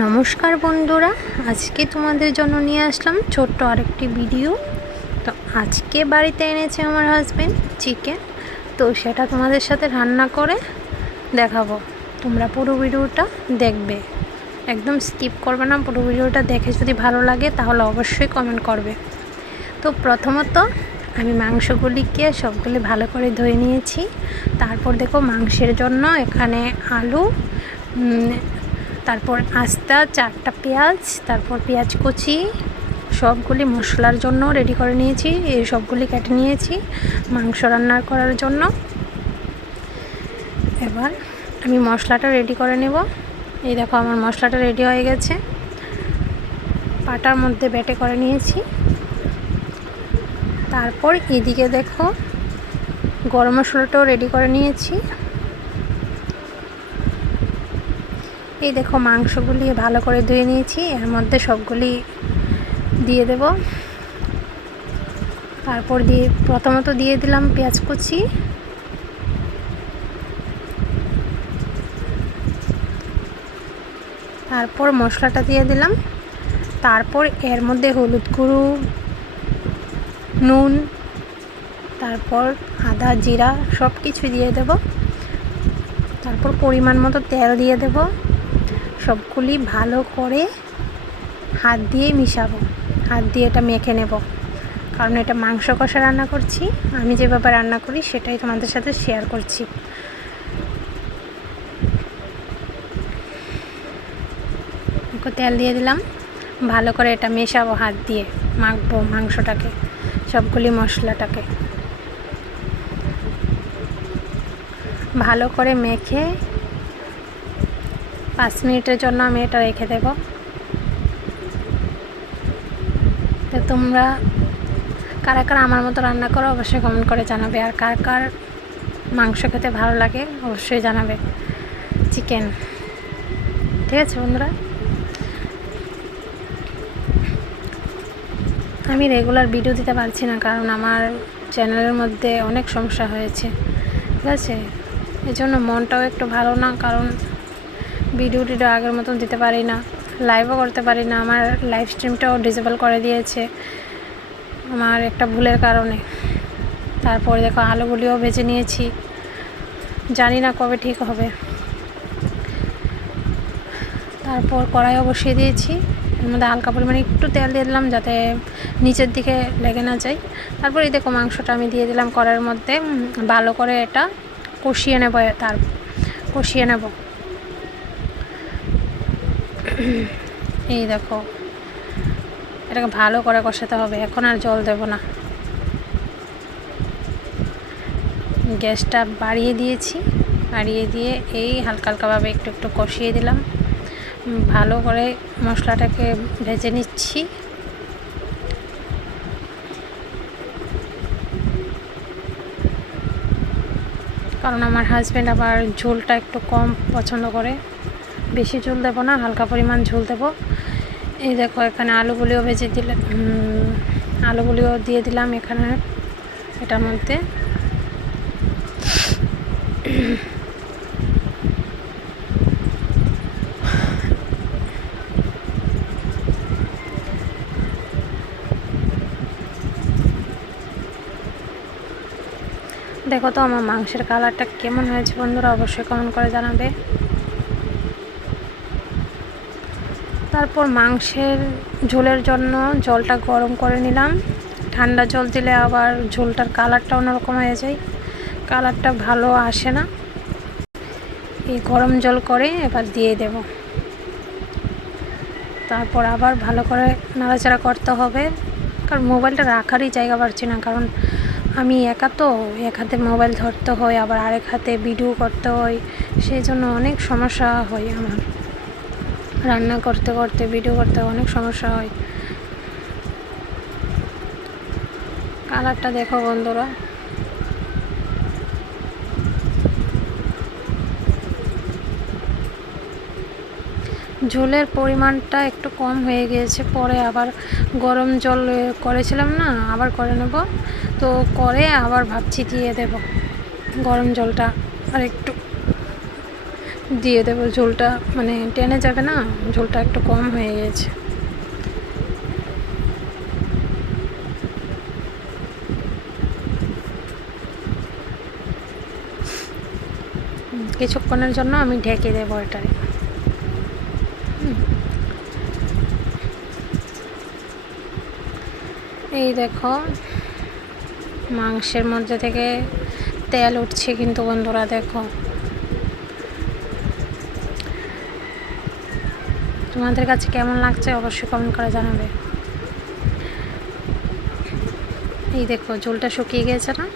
নমস্কার বন্ধুরা, আজকে তোমাদের জন্য নিয়ে আসলাম ছোট্ট আরেকটি ভিডিও। তো আজকে বাড়িতে এনেছে আমার হাজবেন্ড চিকেন, তো সেটা তোমাদের সাথে রান্না করে দেখাবো। তোমরা পুরো ভিডিওটা দেখবে, একদম স্কিপ করবে না। পুরো ভিডিওটা দেখে যদি ভালো লাগে তাহলে অবশ্যই কমেন্ট করবে। তো প্রথমত আমি মাংসগুলিকে সবগুলি ভালো করে ধুয়ে নিয়েছি। তারপর দেখো মাংসের জন্য এখানে আলু, তারপর আস্তা 4টা পেঁয়াজ, তারপর পেঁয়াজ কুচি সবগুলি মশলার জন্য রেডি করে নিয়েছি। এই সবগুলি কেটে নিয়েছি মাংস রান্না করার জন্য। এবার আমি মশলাটা রেডি করে নেব। এই দেখো আমার মশলাটা রেডি হয়ে গেছে, পাটার মধ্যে বেটে করে নিয়েছি। তারপর এদিকে দেখো গরম মশলাটাও রেডি করে নিয়েছি। এই দেখো মাংসগুলি ভালো করে ধুয়ে নিয়েছি, এর মধ্যে সবগুলি দিয়ে দেব। তারপর প্রথমত দিয়ে দিলাম পেঁয়াজ কুচি, তারপর মশলাটা দিয়ে দিলাম। তারপর এর মধ্যে হলুদ গুঁড়ো, নুন, তারপর আদা জিরা সব কিছু দিয়ে দেব। তারপর পরিমাণ মতো তেল দিয়ে দেব। সবগুলি ভালো করে হাত দিয়ে মিশাবো, হাত দিয়ে এটা মেখে নেব, কারণ এটা মাংস কষা রান্না করছি। আমি যেভাবে রান্না করি সেটাই তোমাদের সাথে শেয়ার করছি। তেল দিয়ে দিলাম, ভালো করে এটা মেশাবো, হাত দিয়ে মাখবো মাংসটাকে, সবগুলি মশলাটাকে ভালো করে মেখে 5 মিনিটের জন্য আমি এটা রেখে দেব। তো তোমরা কারা কারা আমার মতো রান্না করো অবশ্যই কমেন্ট করে জানাবে, আর কার কার মাংস খেতে ভালো লাগে অবশ্যই জানাবে, চিকেন। ঠিক আছে বন্ধুরা, আমি রেগুলার ভিডিও দিতে পারছি না কারণ আমার চ্যানেলের মধ্যে অনেক সমস্যা হয়েছে। ঠিক আছে, এই জন্য মনটাও একটু ভালো না, কারণ ভিডিও আগের মতন দিতে পারি না, লাইভও করতে পারি না। আমার লাইভ স্ট্রিমটাও ডিসেবল করে দিয়েছে আমার একটা ভুলের কারণে। তারপরে দেখো আলুগুলিও ভেজে নিয়েছি, জানি না কবে ঠিক হবে। তারপর কড়াইও বসিয়ে দিয়েছি, এর মধ্যে হালকা পরিমাণে একটু তেল দিয়ে দিলাম যাতে নিচের দিকে লেগে না যায়। তারপর এই দেখো মাংসটা আমি দিয়ে দিলাম কড়াইয়ের মধ্যে, ভালো করে এটা কষিয়ে নেব। কষিয়ে নেব, এই দেখো এটাকে ভালো করে কষাতে হবে। এখন আর জল দেব না, গ্যাসটা বাড়িয়ে দিয়েছি। বাড়িয়ে দিয়ে এই হালকা হালকাভাবে একটু একটু কষিয়ে দিলাম, ভালো করে মশলাটাকে ভেজে নিচ্ছি। কারণ আমার হাজব্যান্ড আবার ঝোলটা একটু কম পছন্দ করে, বেশি ঝোল দেবো না, হালকা পরিমাণ ঝোল দেবো। এই দেখো এখানে আলুগুলিও ভেজে দিলে, আলুগুলিও দিয়ে দিলাম এখানে এটার মধ্যে। দেখো তো আমার মাংসের কালারটা কেমন হয়েছে বন্ধুরা, অবশ্যই কমেন্ট করে জানাবে। তারপর মাংসের ঝোলের জন্য জলটা গরম করে নিলাম। ঠান্ডা জল দিলে আবার ঝোলটার কালারটা অন্যরকম হয়ে যায়, কালারটা ভালো আসে না। এই গরম জল করে এবার দিয়ে দেব। তারপর আবার ভালো করে নাড়াচাড়া করতে হবে, কারণ মোবাইলটা রাখারই জায়গা পাচ্ছি না। কারণ আমি একা তো, এক হাতে মোবাইল ধরতে হয়, আবার আরেক হাতে ভিডিও করতে হয়, সেই জন্য অনেক সমস্যা হয় আমার। রান্না করতে করতে ভিডিও করতে অনেক সমস্যা হয়। কালারটা দেখো বন্ধুরা, ঝোলের পরিমাণটা একটু কম হয়ে গিয়েছে। পরে আবার গরম জল করেছিলাম না, আবার করে নেব। তো করে আবার ভাবছি দিয়ে দেব গরম জলটা আর একটু দিয়ে দেবো। ঝোলটা মানে টেনে যাবে না, ঝোলটা একটু কম হয়ে গেছে। কিছুক্ষণের জন্য আমি ঢেকে দেবো এটারে। এই দেখো মাংসের মধ্যে থেকে তেল উঠছে কিন্তু বন্ধুরা, দেখো। তোমাদের কাছে কেমন লাগছে অবশ্যই কমেন্ট করে জানাবে। এই দেখো ঝোলটা শুকিয়ে গেছে না,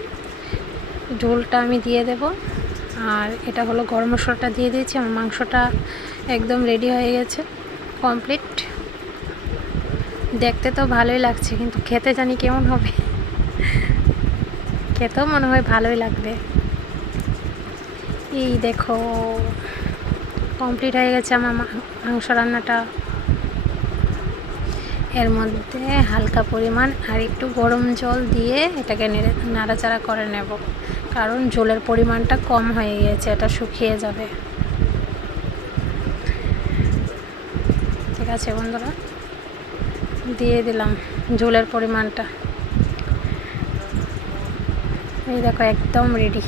ঝোলটা আমি দিয়ে দেব। আর এটা হলো গরম মশলাটা দিয়ে দিয়েছি। আমার মাংসটা একদম রেডি হয়ে গেছে, কমপ্লিট। দেখতে তো ভালোই লাগছে, কিন্তু খেতে জানি কেমন হবে। খেতেও মনে হয় ভালোই লাগবে। এই দেখো কমপ্লিট হয়ে গেছে আমার মাংস রান্নাটা। এর মধ্যে হালকা পরিমাণ আর একটু গরম জল দিয়ে এটাকে নাড়াচাড়া করে নেব, কারণ জলের পরিমাণটা কম হয়ে গেছে, এটা শুকিয়ে যাবে। ঠিক আছে বন্ধুরা, দিয়ে দিলাম ঝোলের পরিমাণটা। এই দেখো একদম রেডি।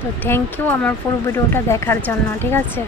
তো থ্যাংক ইউ আমার পুরো ভিডিওটা দেখার জন্য। ঠিক আছে।